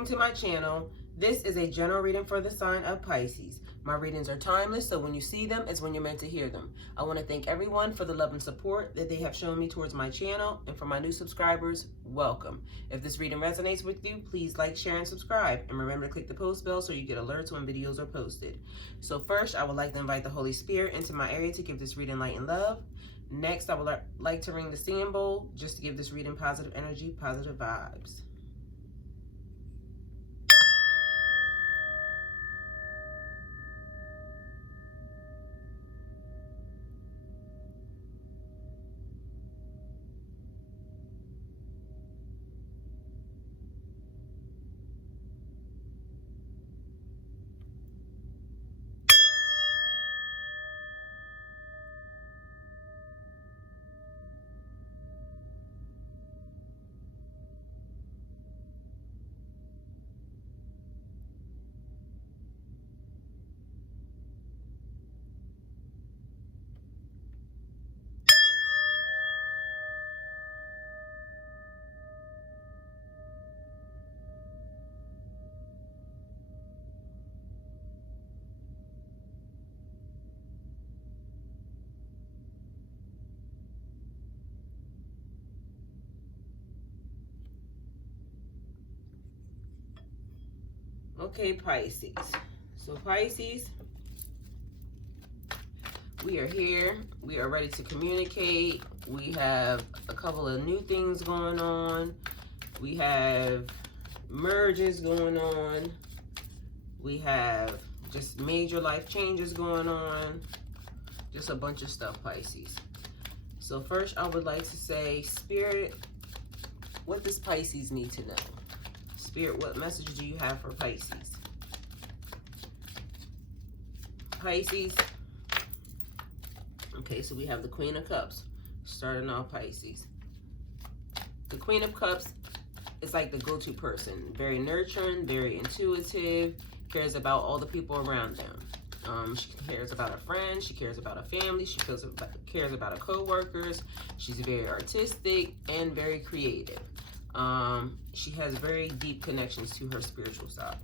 welcome to my channel. This is a general reading for the sign of Pisces. My readings are timeless, so when you see them, it's when you're meant to hear them. I want to thank everyone for the love and support that they have shown me towards my channel, and for my new subscribers, welcome. If this reading resonates with you, please like, share, and subscribe, and remember to click the post bell so you get alerts when videos are posted. So first, I would like to invite the Holy Spirit into my area to give this reading light and love. Next, I would like to ring the singing bowl just to give this reading positive energy, positive vibes. Okay, Pisces. So Pisces, we are here. We are ready to communicate. We have a couple of new things going on. We have merges going on. We have just major life changes going on. Just a bunch of stuff, Pisces. So first, I would like to say, Spirit, what does Pisces need to know? Spirit, what message do you have for Pisces? Pisces. Okay, so we have the Queen of Cups starting off Pisces. The Queen of Cups is like the go-to person. Very nurturing, very intuitive, cares about all the people around them. She cares about a friend, she cares about a family, she cares about her co-workers. She's very artistic and very creative. She has very deep connections to her spiritual side.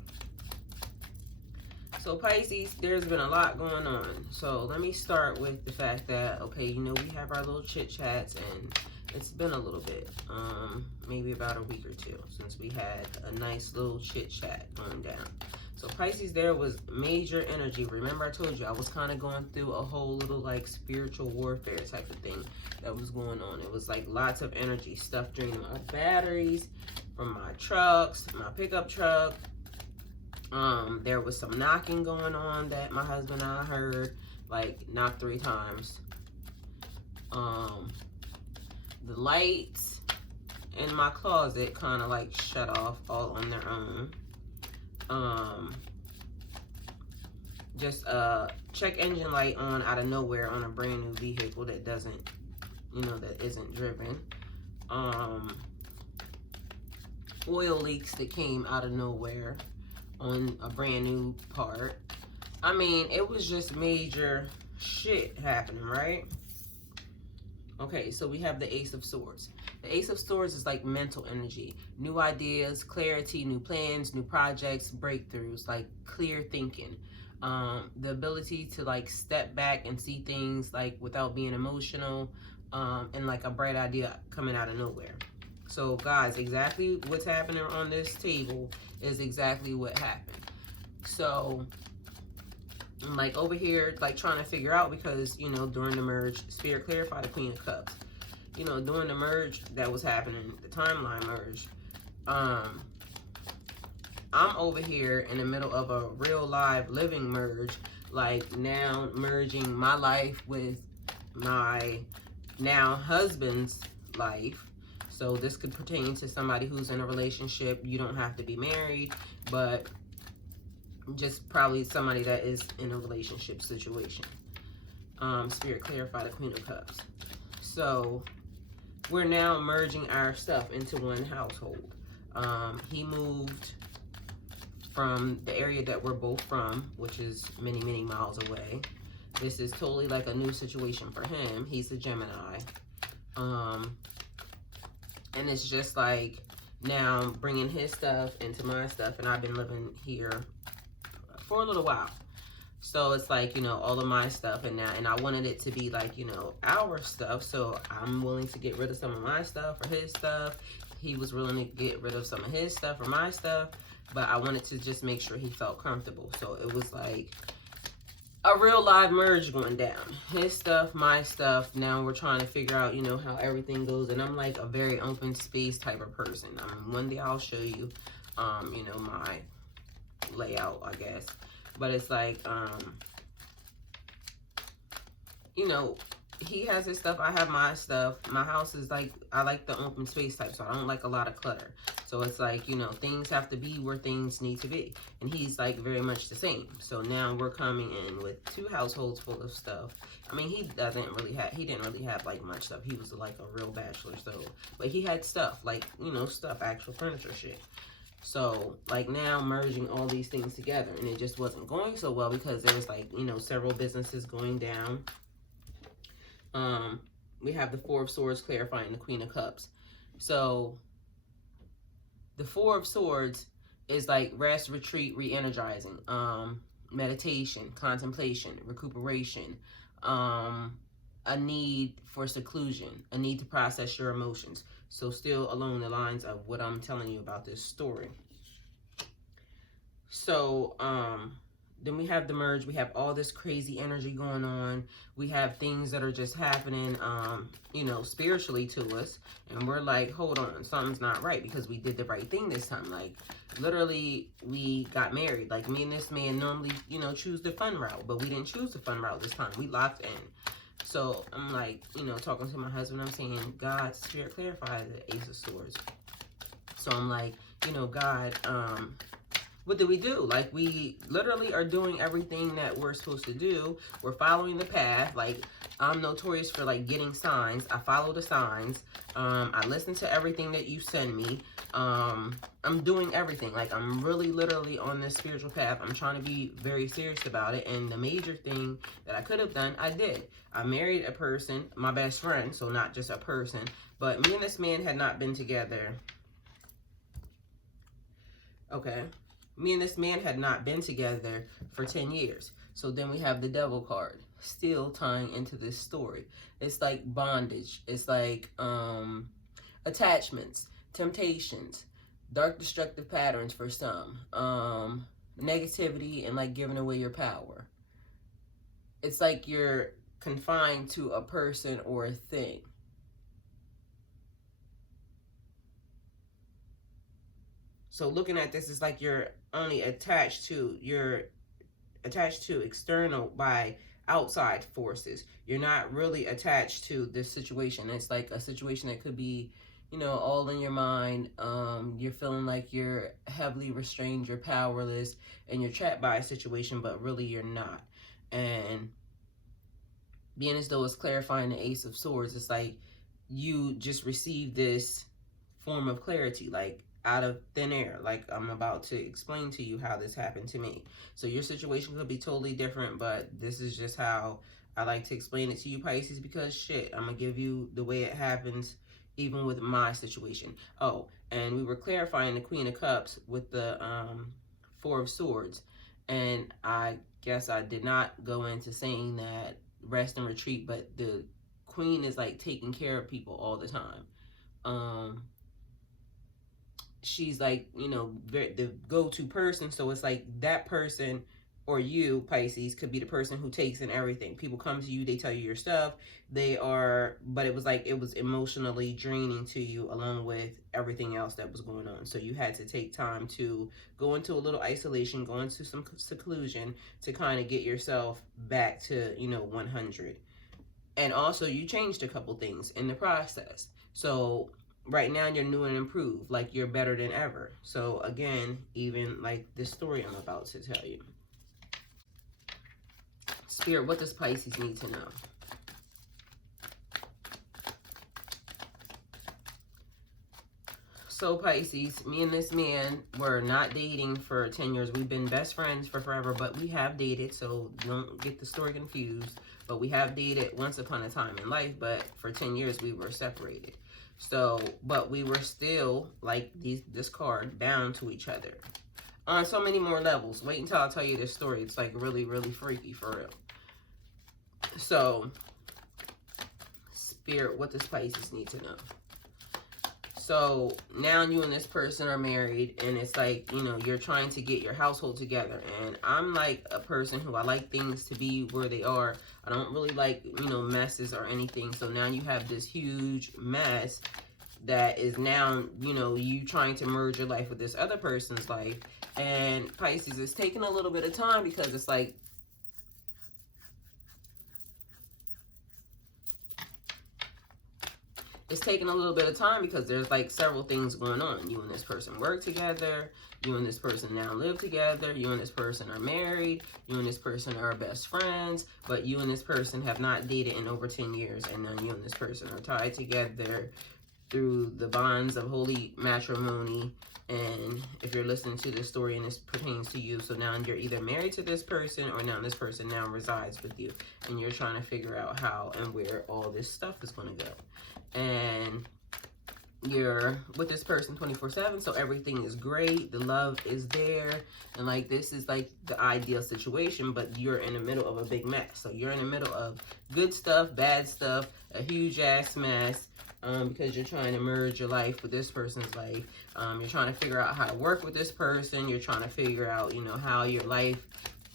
So Pisces, there's been a lot going on. So let me start with the fact that, okay, you know, we have our little chit chats, and it's been a little bit, maybe about a week or two since we had a nice little chit chat going down. So Pisces, there was major energy. Remember I told you I was kind of going through a whole little like spiritual warfare type of thing that was going on. It was like lots of energy, stuff draining my batteries from my trucks, my pickup truck. There was some knocking going on that my husband and I heard, like knock 3 times. The lights in my closet kind of like shut off all on their own. Just a check engine light on out of nowhere on a brand new vehicle that doesn't, you know, that isn't driven. Oil leaks that came out of nowhere on a brand new part. I mean, it was just major shit happening, right? Okay, so we have the Ace of Swords. The Ace of Swords is like mental energy, new ideas, clarity, new plans, new projects, breakthroughs, like clear thinking. The ability to like step back and see things like without being emotional, and like a bright idea coming out of nowhere. So guys, exactly what's happening on this table is exactly what happened. So I'm like over here like trying to figure out, because you know, during the merge, Spirit clarified the Queen of Cups. You know, during the merge that was happening, the timeline merge, I'm over here in the middle of a real live living merge, like now merging my life with my now husband's life. So this could pertain to somebody who's in a relationship. You don't have to be married, but just probably somebody that is in a relationship situation. Spirit clarify the Queen of Cups. So we're now merging our stuff into one household. He moved from the area that we're both from, which is many, many miles away. This is totally like a new situation for him. He's a Gemini. And it's just like now bringing his stuff into my stuff, and I've been living here for a little while. So it's like, you know, all of my stuff, and I wanted it to be like, you know, our stuff. So I'm willing to get rid of some of my stuff for his stuff. He was willing to get rid of some of his stuff for my stuff, but I wanted to just make sure he felt comfortable. So it was like a real live merge going down. His stuff, my stuff. Now we're trying to figure out, you know, how everything goes. And I'm like a very open space type of person. One day I'll show you, you know, my layout, I guess. But it's like, you know, he has his stuff, I have my stuff. My house is like, I like the open space type, so I don't like a lot of clutter. So it's like, you know, things have to be where things need to be. And he's like very much the same. So now we're coming in with 2 households full of stuff. I mean, he didn't really have like much stuff. He was like a real bachelor, so, but he had stuff, like, you know, stuff, actual furniture shit. So, like, now merging all these things together, and it just wasn't going so well because there was, like, you know, several businesses going down. We have the 4 of Swords clarifying the Queen of Cups. So, the 4 of Swords is, like, rest, retreat, re-energizing, meditation, contemplation, recuperation, a need for seclusion, a need to process your emotions. So still along the lines of what I'm telling you about this story. So, then we have the merge. We have all this crazy energy going on. We have things that are just happening, you know, spiritually to us. And we're like, hold on, something's not right, because we did the right thing this time. Like, literally, we got married. Like, me and this man normally, you know, choose the fun route, but we didn't choose the fun route this time. We locked in. So I'm like, you know, talking to my husband, I'm saying, God, Spirit, clarify the Ace of Swords. So I'm like, you know, God, what do we do? Like, we literally are doing everything that we're supposed to do. We're following the path. Like, I'm notorious for, like, getting signs. I follow the signs. I listen to everything that you send me. I'm doing everything. Like, I'm really literally on this spiritual path. I'm trying to be very serious about it. And the major thing that I could have done, I did. I married a person, my best friend, so not just a person. But me and this man had not been together. Okay. Me and this man had not been together for 10 years. So then we have the Devil card, still tying into this story. It's like bondage. It's like attachments, temptations, dark destructive patterns for some, negativity, and like giving away your power. It's like you're confined to a person or a thing. So looking at this, it's like you're only attached to external by outside forces. You're not really attached to this situation. It's like a situation that could be, you know, all in your mind. You're feeling like you're heavily restrained, you're powerless, and you're trapped by a situation, but really you're not. And being as though it's clarifying the Ace of Swords, it's like you just received this form of clarity, like out of thin air. Like, I'm about to explain to you how this happened to me. So your situation could be totally different, but this is just how I like to explain it to you, Pisces, because shit, I'm gonna give you the way it happens even with my situation. Oh, and we were clarifying the Queen of Cups with the 4 of Swords, and I guess I did not go into saying that rest and retreat, but the Queen is like taking care of people all the time. She's like, you know, the go-to person. So it's like that person, or you, Pisces, could be the person who takes in everything. People come to you, they tell you your stuff. But it was like, it was emotionally draining to you along with everything else that was going on. So you had to take time to go into a little isolation, go into some seclusion to kind of get yourself back to, you know, 100. And also you changed a couple things in the process. So right now you're new and improved, like you're better than ever. So again, even like this story I'm about to tell you. Spirit, what does Pisces need to know? So Pisces, me and this man were not dating for 10 years. We've been best friends for forever, but we have dated, so don't get the story confused. But we have dated once upon a time in life, but for 10 years we were separated. So, but we were still, like this card, bound to each other on so many more levels. Wait until I tell you this story. It's like really, really freaky for real. So, Spirit, what does Pisces need to know? So now you and this person are married, and it's like, you know, you're trying to get your household together. And I'm like a person who I like things to be where they are. I don't really like, you know, messes or anything. So now you have this huge mess that is now, you know, you trying to merge your life with this other person's life. And Pisces, is taking a little bit of time because it's like, it's taking a little bit of time because there's like several things going on. You and this person work together. You and this person now live together. You and this person are married. You and this person are best friends. But you and this person have not dated in over 10 years. And now you and this person are tied together through the bonds of holy matrimony. And if you're listening to this story and this pertains to you, so now you're either married to this person or now this person now resides with you. And you're trying to figure out how and where all this stuff is going to go. And you're with this person 24/7, so everything is great, the love is there, and like this is like the ideal situation, but you're in the middle of a big mess. So you're in the middle of good stuff, bad stuff, a huge ass mess, because you're trying to merge your life with this person's life. You're trying to figure out how to work with this person. You're trying to figure out, you know, how your life,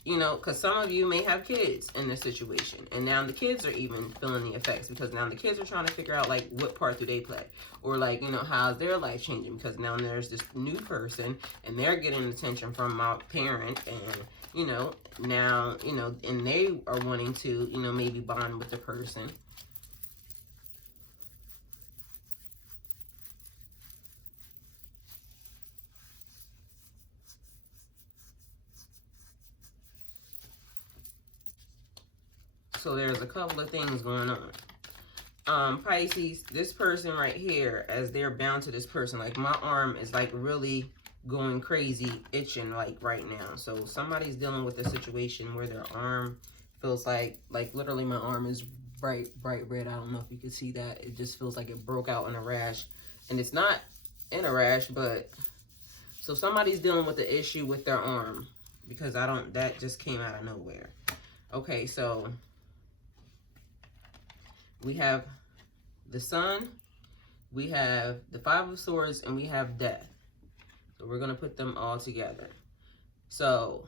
you know, because some of you may have kids in this situation. And now the kids are even feeling the effects because now the kids are trying to figure out, like, what part do they play? Or, like, you know, how's their life changing? Because now there's this new person and they're getting attention from my parent. And, you know, now, you know, and they are wanting to, you know, maybe bond with the person. So there's a couple of things going on. Pisces, this person right here, as they're bound to this person, like my arm is like really going crazy, itching like right now. So somebody's dealing with a situation where their arm feels like literally my arm is bright red. I don't know if you can see that. It just feels like it broke out in a rash. And it's not in a rash, but so somebody's dealing with the issue with their arm because that just came out of nowhere. Okay, so we have the Sun, we have the Five of Swords, and we have Death. So we're going to put them all together. So,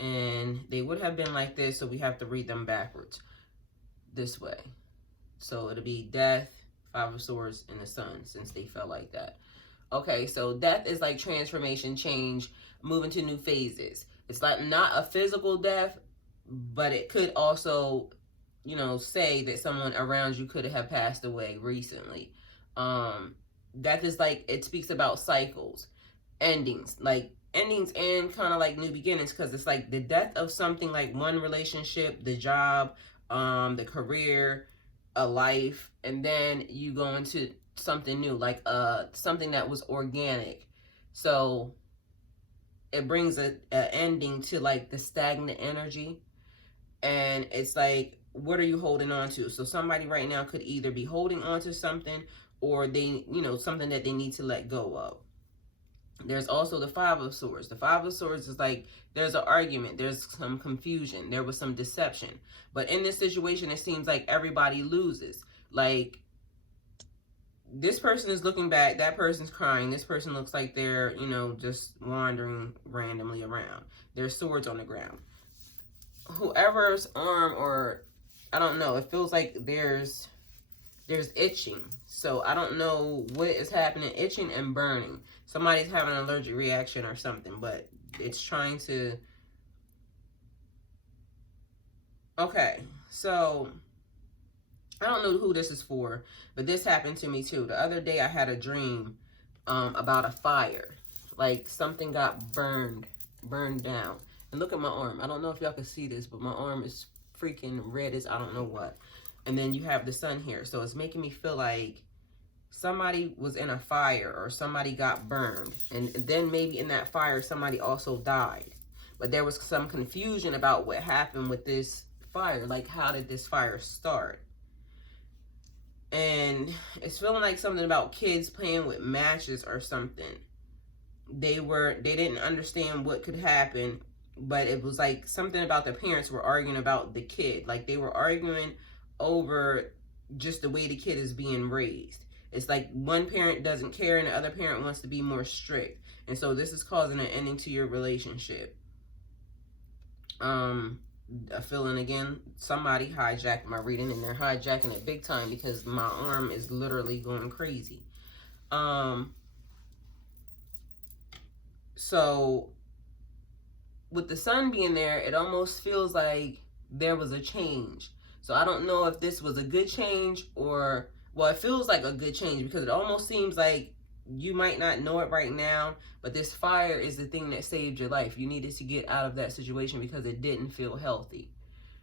and they would have been like this, so we have to read them backwards this way. So it'll be Death, Five of Swords, and the Sun, since they fell like that. Okay, so Death is like transformation, change, moving to new phases. It's like not a physical death, but it could also, you know, say that someone around you could have passed away recently. Death is like, it speaks about cycles, endings, like endings and kind of like new beginnings, because it's like the death of something, like one relationship, the job, the career, a life, and then you go into something new, like something that was organic. So it brings a ending to like the stagnant energy. And it's like, what are you holding on to? So somebody right now could either be holding on to something, or they, you know, something that they need to let go of. There's also the Five of Swords. The Five of Swords is like, there's an argument, there's some confusion, there was some deception. But in this situation, it seems like everybody loses. Like, this person is looking back, that person's crying, this person looks like they're, you know, just wandering randomly around. There's swords on the ground. Whoever's arm, or I don't know, it feels like there's itching. So I don't know what is happening, itching and burning. Somebody's having an allergic reaction or something, but it's trying to. Okay, so I don't know who this is for, but this happened to me too. The other day I had a dream about a fire, like something got burned down. And look at my arm. I don't know if y'all can see this, but my arm is freaking red as I don't know what. And then you have the Sun here. So it's making me feel like somebody was in a fire or somebody got burned. And then maybe in that fire, somebody also died. But there was some confusion about what happened with this fire. Like, how did this fire start? And it's feeling like something about kids playing with matches or something. They didn't understand what could happen, but it was like something about the parents were arguing about the kid. Like they were arguing over just the way the kid is being raised. It's like one parent doesn't care and the other parent wants to be more strict. And so this is causing an ending to your relationship. A feeling again, somebody hijacked my reading, and they're hijacking it big time because my arm is literally going crazy. So with the sun being there, it almost feels like there was a change. So I don't know if this was a good change or, well, it feels like a good change because it almost seems like you might not know it right now, but this fire is the thing that saved your life. You needed to get out of that situation because it didn't feel healthy.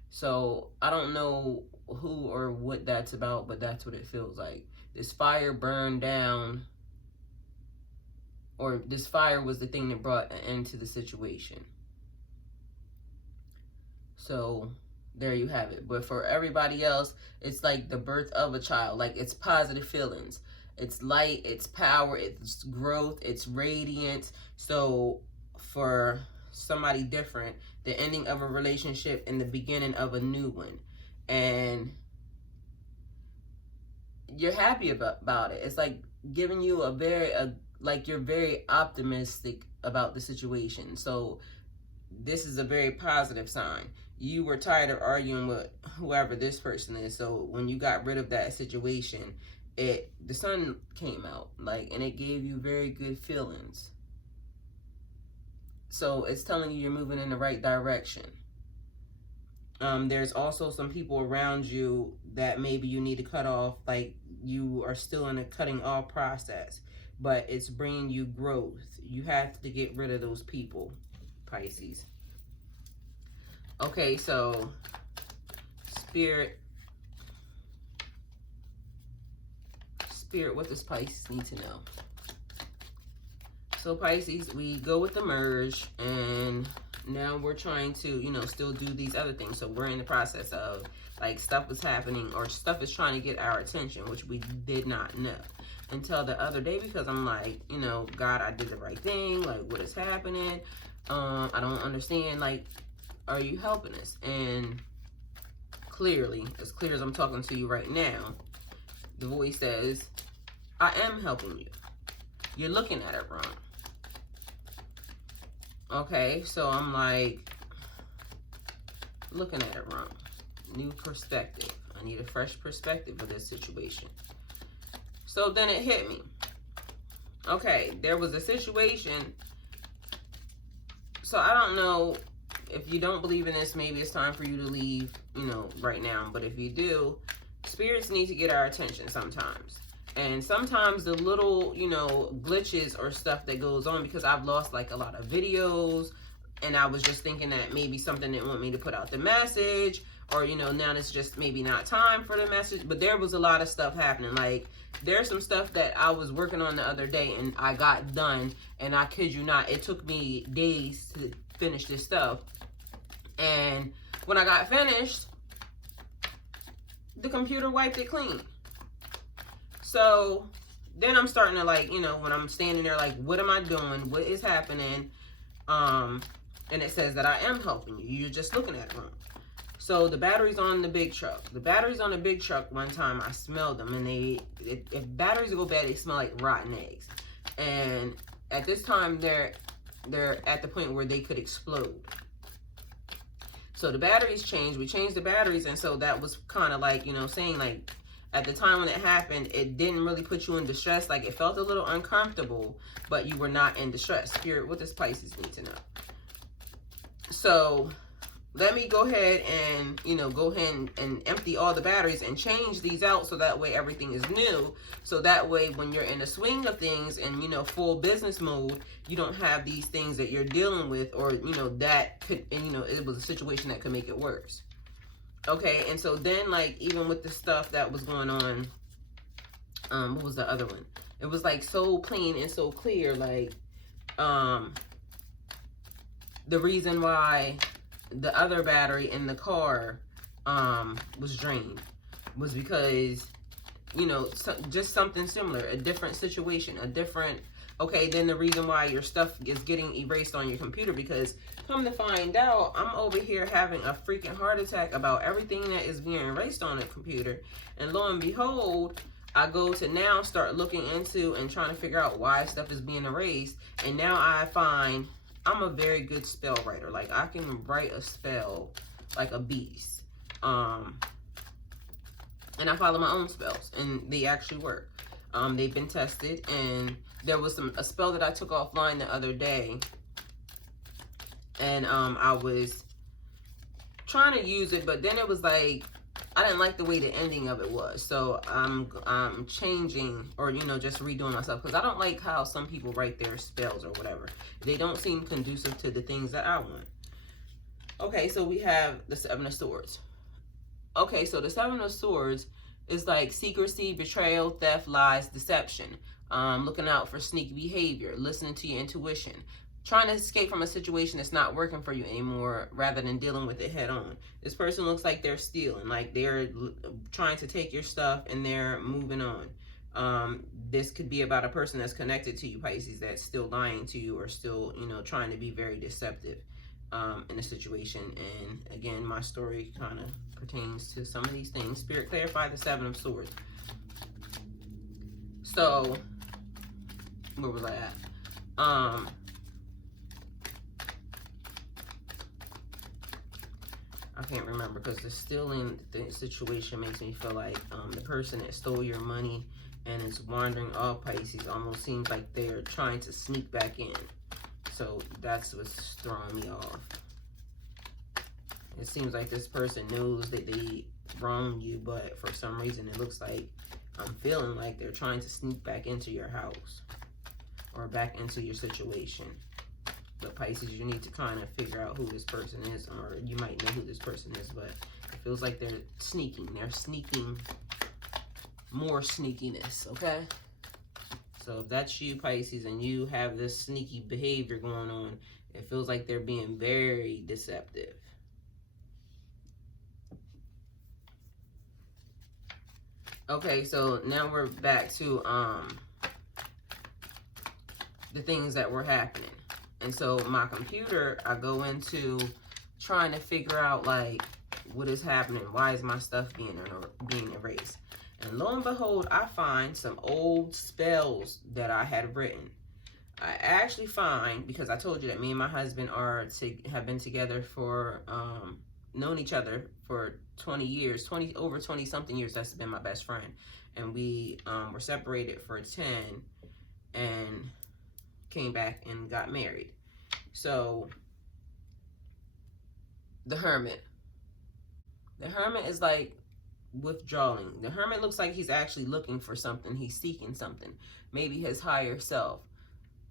So I don't know who or what that's about, but that's what it feels like. This fire burned down, or this fire was the thing that brought an end to the situation. So there you have it. But for everybody else, it's like the birth of a child. Like it's positive feelings. It's light, it's power, it's growth, it's radiance. So for somebody different, the ending of a relationship and the beginning of a new one. And you're happy about it. It's like giving you like you're very optimistic about the situation. So this is a very positive sign. You were tired of arguing with whoever this person is. So when you got rid of that situation, the sun came out, like, and it gave you very good feelings. So it's telling you you're moving in the right direction. There's also some people around you that maybe you need to cut off, like you are still in a cutting off process, but it's bringing you growth. You have to get rid of those people, Pisces. Okay, so Spirit, what does Pisces need to know? So Pisces, we go with the merge, and now we're trying to, you know, still do these other things. So we're in the process of, like, stuff is happening, or stuff is trying to get our attention, which we did not know until the other day, because I'm like, you know, God, I did the right thing. Like, what is happening? I don't understand. Like, are you helping us? And clearly, as clear as I'm talking to you right now, the voice says, I am helping you. You're looking at it wrong. Okay, so I'm like, looking at it wrong. New perspective. I need a fresh perspective for this situation. So then it hit me. Okay, there was a situation. So I don't know, if you don't believe in this, maybe it's time for you to leave, you know, right now. But if you do, spirits need to get our attention sometimes. And sometimes the little, you know, glitches or stuff that goes on, because I've lost like a lot of videos, and I was just thinking that maybe something didn't want me to put out the message, or, you know, now it's just maybe not time for the message. But there was a lot of stuff happening. Like, there's some stuff that I was working on the other day and I got done, and I kid you not, it took me days to finish this stuff. And when I got finished, the computer wiped it clean. So then I'm starting to, like, you know, when I'm standing there, like, what am I doing? What is happening? And it says that I am helping you. You're just looking at it wrong. So the batteries on the big truck. The batteries on the big truck, one time I smelled them, and if batteries go bad, they smell like rotten eggs. And at this time, they're at the point where they could explode. So the batteries changed. We changed the batteries, and so that was kind of like, you know, saying, like, at the time when it happened, it didn't really put you in distress. Like, it felt a little uncomfortable, but you were not in distress. Spirit, what does Pisces need to know? So let me go ahead and, you know, go ahead and empty all the batteries and change these out, so that way everything is new. So that way when you're in the swing of things and, you know, full business mode, you don't have these things that you're dealing with, or, you know, that could, and, you know, it was a situation that could make it worse. Okay, and so then, like, even with the stuff that was going on, what was the other one? It was, like, so plain and so clear, like, the reason why the other battery in the car was drained was because you know, just something similar, a different situation, a different, okay, then the reason why your stuff is getting erased on your computer, because come to find out, I'm over here having a freaking heart attack about everything that is being erased on the computer. And lo and behold, I go to now start looking into and trying to figure out why stuff is being erased. And now I find I'm a very good spell writer. Like, I can write a spell like a beast. And I follow my own spells, and they actually work. They've been tested, and there was a spell that I took offline the other day, and I was trying to use it, but then it was like, I didn't like the way the ending of it was. So I'm changing, or, you know, just redoing myself, because I don't like how some people write their spells or whatever. They don't seem conducive to the things that I want. Okay, so we have the Seven of Swords. Okay, so the Seven of Swords is like secrecy, betrayal, theft, lies, deception. Looking out for sneaky behavior, listening to your intuition, trying to escape from a situation that's not working for you anymore rather than dealing with it head on. This person looks like they're stealing, like they're trying to take your stuff and they're moving on. This could be about a person that's connected to you, Pisces, that's still lying to you or still, you know, trying to be very deceptive in a situation. And again, my story kind of pertains to some of these things. Spirit, clarify the Seven of Swords. So, where was I at? I can't remember, because the stealing situation makes me feel like the person that stole your money and is wandering off, Pisces, almost seems like they're trying to sneak back in. So that's what's throwing me off. It seems like this person knows that they wronged you, but for some reason it looks like, I'm feeling like they're trying to sneak back into your house or back into your situation. But Pisces, you need to kind of figure out who this person is, or you might know who this person is, but it feels like they're sneaking. They're sneaking, more sneakiness, okay? So if that's you, Pisces, and you have this sneaky behavior going on, it feels like they're being very deceptive. Okay, so now we're back to the things that were happening. And so my computer, I go into trying to figure out, like, what is happening? Why is my stuff being erased? And lo and behold, I find some old spells that I had written. I actually find, because I told you that me and my husband have been together for, known each other for 20 years, over 20 something years. That's been my best friend. And we were separated for 10 and came back and got married. So the Hermit is like withdrawing. The Hermit looks like he's actually looking for something. He's seeking something, maybe his higher self.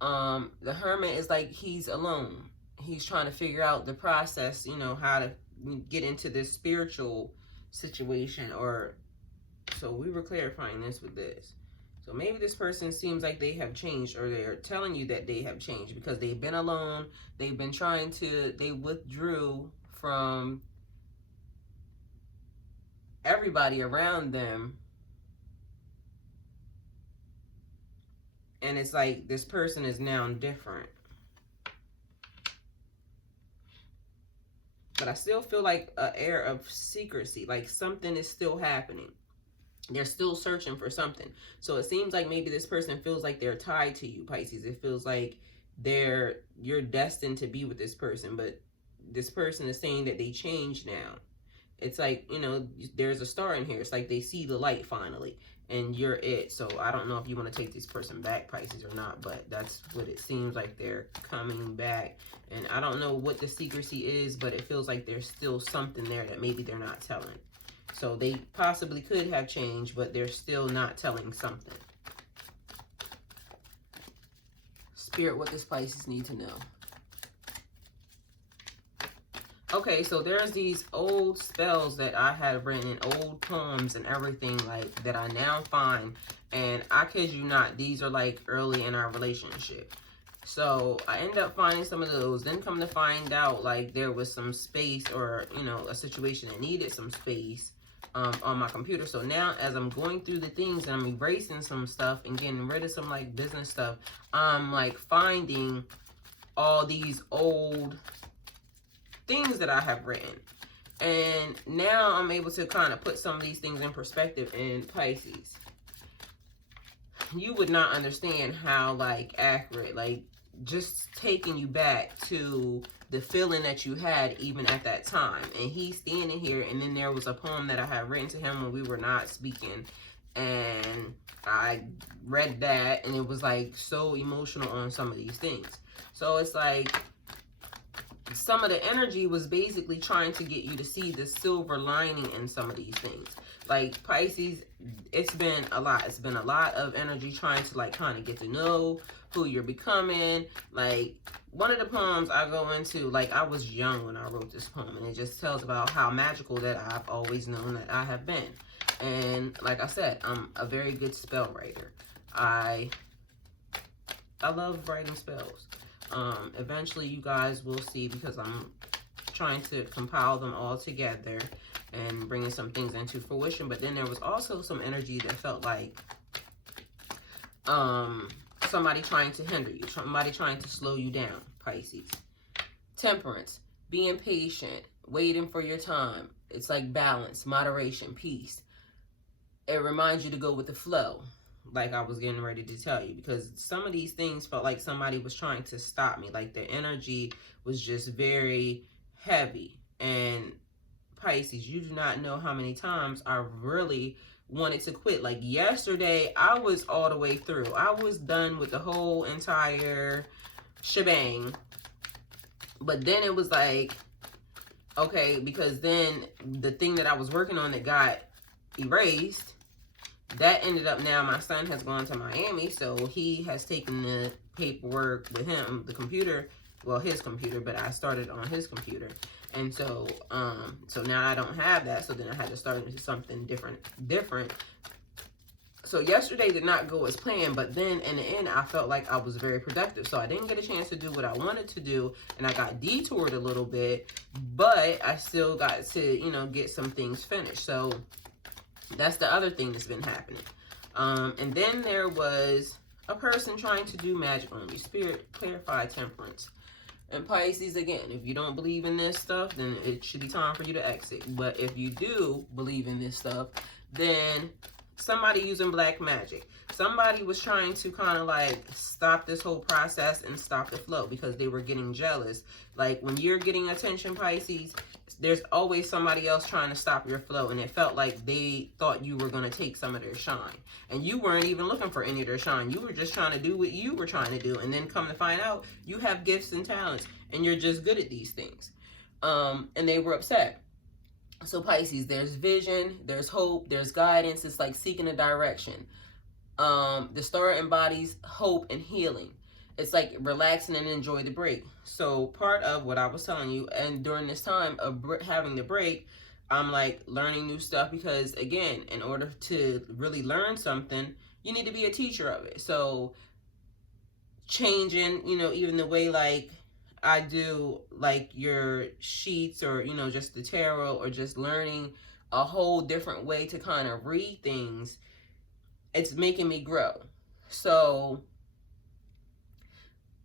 The Hermit is like he's alone. He's trying to figure out the process, you know, how to get into this spiritual situation. Or so we were clarifying this with this. So maybe this person seems like they have changed, or they're telling you that they have changed because they've been alone. They've been they withdrew from everybody around them. And it's like this person is now different. But I still feel like an air of secrecy, like something is still happening. They're still searching for something. So it seems like maybe this person feels like they're tied to you, Pisces. It feels like you're destined to be with this person, but this person is saying that they changed now. It's like, you know, there's a star in here. It's like they see the light finally, and you're it. So I don't know if you want to take this person back, Pisces, or not, but that's what it seems like. They're coming back. And I don't know what the secrecy is, but it feels like there's still something there that maybe they're not telling. So they possibly could have changed, but they're still not telling something. Spirit, what does Pisces need to know? Okay, so there's these old spells that I had written in old poems and everything, like, that I now find. And I kid you not, these are like early in our relationship. So I end up finding some of those. Then come to find out, like, there was some space, or, you know, a situation that needed some space. on my computer. So now as I'm going through the things and I'm erasing some stuff and getting rid of some like business stuff, I'm like finding all these old things that I have written. And now I'm able to kind of put some of these things in perspective. In Pisces, you would not understand how like accurate, like just taking you back to the feeling that you had even at that time. And he's standing here, and then there was a poem that I had written to him when we were not speaking, and I read that, and it was like so emotional on some of these things. So it's like some of the energy was basically trying to get you to see the silver lining in some of these things. Like Pisces, it's been a lot. It's been a lot of energy trying to like kind of get to know who you're becoming. Like one of the poems I go into, like I was young when I wrote this poem, and it just tells about how magical that I've always known that I have been. And like I said, I'm a very good spell writer. I love writing spells. Eventually you guys will see, because I'm trying to compile them all together and bringing some things into fruition. But then there was also some energy that felt like somebody trying to hinder you, somebody trying to slow you down, Pisces. Temperance, being patient, waiting for your time. It's like balance, moderation, peace. It reminds you to go with the flow, like I was getting ready to tell you, because some of these things felt like somebody was trying to stop me. Like the energy was just very heavy. And Pisces, you do not know how many times I really wanted to quit. Like yesterday, I was all the way through. I was done with the whole entire shebang. But then it was like, okay, because then the thing that I was working on that got erased, that ended up, now my son has gone to Miami, so he has taken the paperwork with him, the computer, well, his computer, but I started on his computer. And so, so now I don't have that, so then I had to start into something different. So yesterday did not go as planned, but then in the end, I felt like I was very productive. So I didn't get a chance to do what I wanted to do, and I got detoured a little bit, but I still got to, you know, get some things finished. So that's the other thing that's been happening. And then there was a person trying to do magic on you. Spirit, clarify temperance. And Pisces, again, if you don't believe in this stuff, then it should be time for you to exit. But if you do believe in this stuff, then somebody using black magic. Somebody was trying to kind of like stop this whole process and stop the flow because they were getting jealous. Like when you're getting attention, Pisces, there's always somebody else trying to stop your flow, and it felt like they thought you were going to take some of their shine, and you weren't even looking for any of their shine. You were just trying to do what you were trying to do, and then come to find out you have gifts and talents and you're just good at these things. And they were upset. So Pisces, there's vision, there's hope, there's guidance. It's like seeking a direction. The star embodies hope and healing. It's like relaxing and enjoy the break. So part of what I was telling you, and during this time of having the break, I'm like learning new stuff, because again, in order to really learn something, you need to be a teacher of it. So changing, you know, even the way like I do like your sheets, or, you know, just the tarot, or just learning a whole different way to kind of read things, it's making me grow. So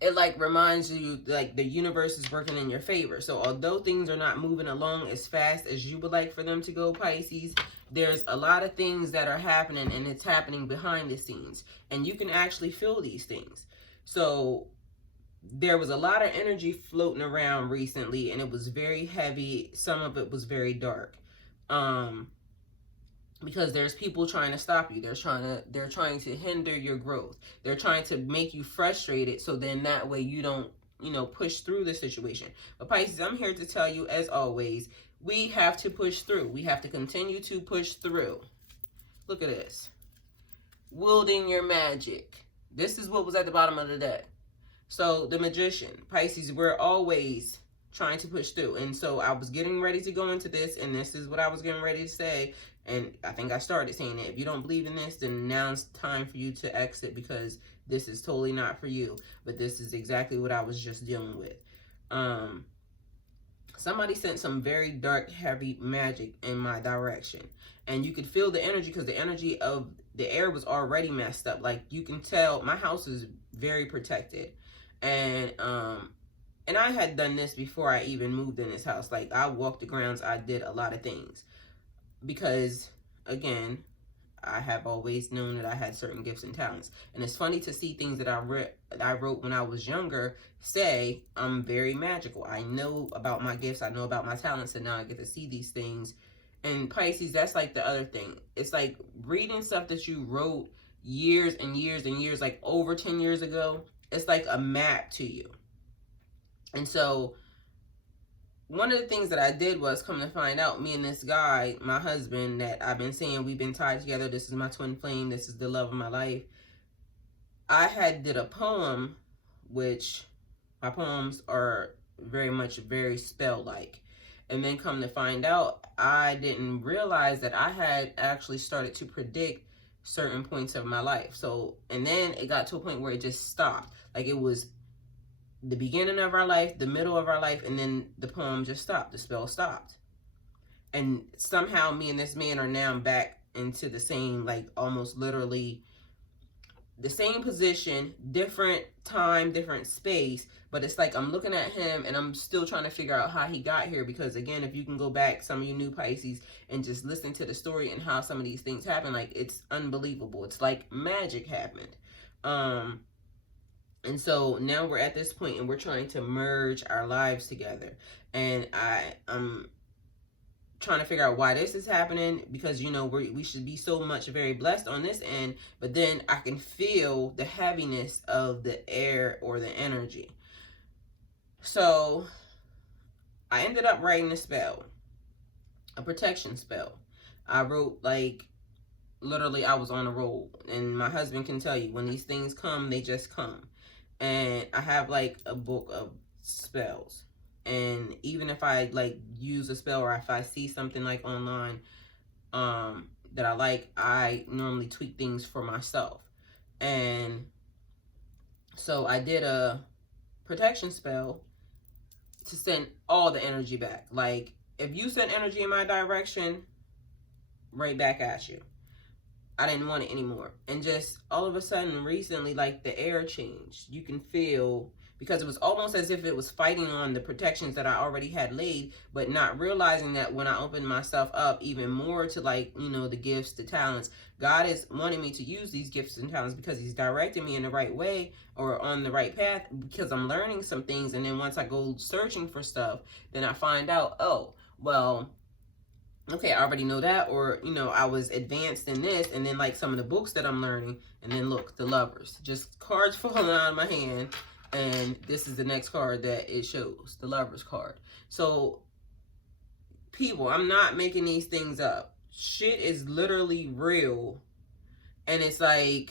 it like reminds you like the universe is working in your favor. So although things are not moving along as fast as you would like for them to go, Pisces, there's a lot of things that are happening, and it's happening behind the scenes, and you can actually feel these things. So there was a lot of energy floating around recently, and it was very heavy. Some of it was very dark. Because there's people trying to stop you. They're trying to hinder your growth. They're trying to make you frustrated, so then that way you don't, you know, push through the situation. But Pisces, I'm here to tell you, as always, we have to push through. We have to continue to push through. Look at this. Wielding your magic. This is what was at the bottom of the deck. So the Magician, Pisces, we're always trying to push through. And so I was getting ready to go into this, and this is what I was getting ready to say. And I think I started saying it. If you don't believe in this, then now's time for you to exit, because this is totally not for you. But this is exactly what I was just dealing with. somebody sent some very dark, heavy magic in my direction. And you could feel the energy, because the energy of the air was already messed up. Like, you can tell my house is very protected. And I had done this before I even moved in this house. Like, I walked the grounds, I did a lot of things. Because, again, I have always known that I had certain gifts and talents. And it's funny to see things that I wrote when I was younger say I'm very magical. I know about my gifts, I know about my talents, and now I get to see these things. And Pisces, that's like the other thing. It's like reading stuff that you wrote years and years and years, like over 10 years ago. It's like a map to you. And so one of the things that I did was, come to find out, me and this guy, my husband, that I've been saying we've been tied together, this is my twin flame, this is the love of my life. I had did a poem, which my poems are very spell-like. And then come to find out, I didn't realize that I had actually started to predict certain points of my life. So, and then it got to a point where it just stopped. Like, it was the beginning of our life, the middle of our life, and then the poem just stopped. The spell stopped. And somehow me and this man are now back into the same, like, almost literally the same position, different time, different space. But it's like I'm looking at him and I'm still trying to figure out how he got here. Because, again, if you can go back, some of you new Pisces, and just listen to the story and how some of these things happen, like, it's unbelievable. It's like magic happened. And so now we're at this point and we're trying to merge our lives together. And I'm trying to figure out why this is happening, because, you know, we should be so much very blessed on this end. But then I can feel the heaviness of the air or the energy. So I ended up writing a spell, a protection spell. I wrote, like, literally I was on a roll. And my husband can tell you, when these things come, they just come. And I have, like, a book of spells. And even if I, like, use a spell, or if I see something, like, online that I like, I normally tweak things for myself. And so I did a protection spell to send all the energy back. Like, if you send energy in my direction, right back at you. I didn't want it anymore. And just all of a sudden, recently, like, the air changed. You can feel, because it was almost as if it was fighting on the protections that I already had laid, but not realizing that when I opened myself up even more to, like, you know, the gifts, the talents, God is wanting me to use these gifts and talents because he's directing me in the right way, or on the right path, because I'm learning some things. And then once I go searching for stuff, then I find out, oh, well, okay, I already know that. Or, you know, I was advanced in this, and then, like, some of the books that I'm learning, and then look, the Lovers, just cards falling out of my hand. And this is the next card that it shows, the Lovers card. So, people, I'm not making these things up. Shit is literally real. And it's like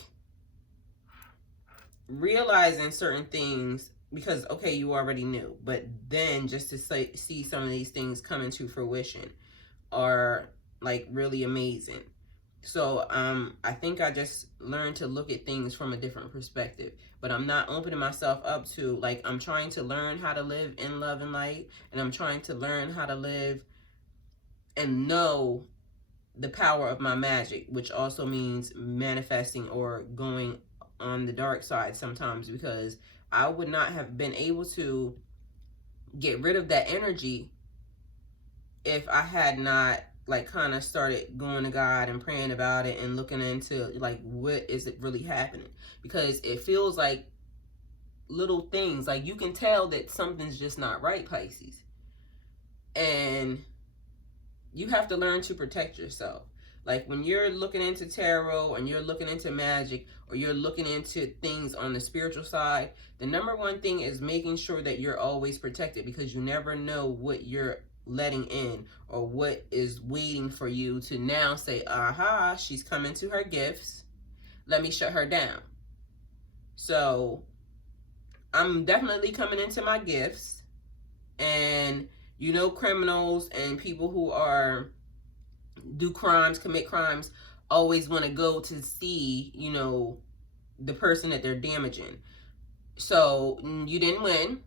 realizing certain things, because, okay, you already knew, but then just to see some of these things come into fruition are, like, really amazing. So I think I just learned to look at things from a different perspective. But I'm not opening myself up to, like, I'm trying to learn how to live in love and light, and I'm trying to learn how to live and know the power of my magic, which also means manifesting or going on the dark side sometimes, because I would not have been able to get rid of that energy if I had not, like, kind of started going to God and praying about it and looking into, like, what is it really happening? Because it feels like little things, like, you can tell that something's just not right, Pisces. And you have to learn to protect yourself. Like, when you're looking into tarot and you're looking into magic, or you're looking into things on the spiritual side, the number one thing is making sure that you're always protected, because you never know what you're letting in, or what is waiting for you to now say, aha, she's coming to her gifts, let me shut her down. So I'm definitely coming into my gifts. And, you know, criminals and people who are do crimes, commit crimes, always want to go to see, you know, the person that they're damaging. So you didn't win.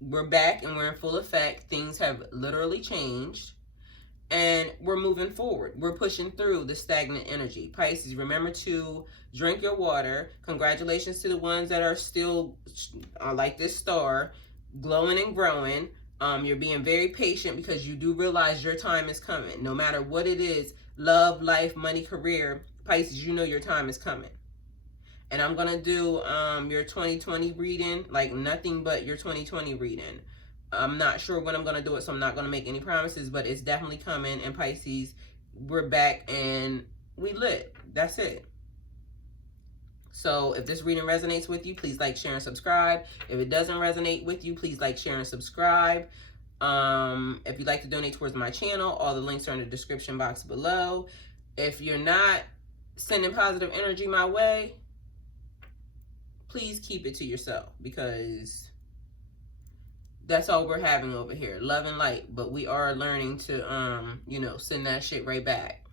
we're back and we're in full effect. Things have literally changed. And we're moving forward. We're pushing through the stagnant energy. Pisces, remember to drink your water. Congratulations to the ones that are still like this star, glowing and growing. You're being very patient because you do realize your time is coming. No matter what it is, love, life, money, career, Pisces, you know your time is coming. And I'm going to do your 2020 reading, like nothing but your 2020 reading. I'm not sure when I'm going to do it, so I'm not going to make any promises, but it's definitely coming. And Pisces, we're back and we lit. That's it. So if this reading resonates with you, please like, share, and subscribe. If it doesn't resonate with you, please like, share, and subscribe. If you'd like to donate towards my channel, all the links are in the description box below. If you're not sending positive energy my way, please keep it to yourself, because that's all we're having over here, love and light. But we are learning to, you know, send that shit right back.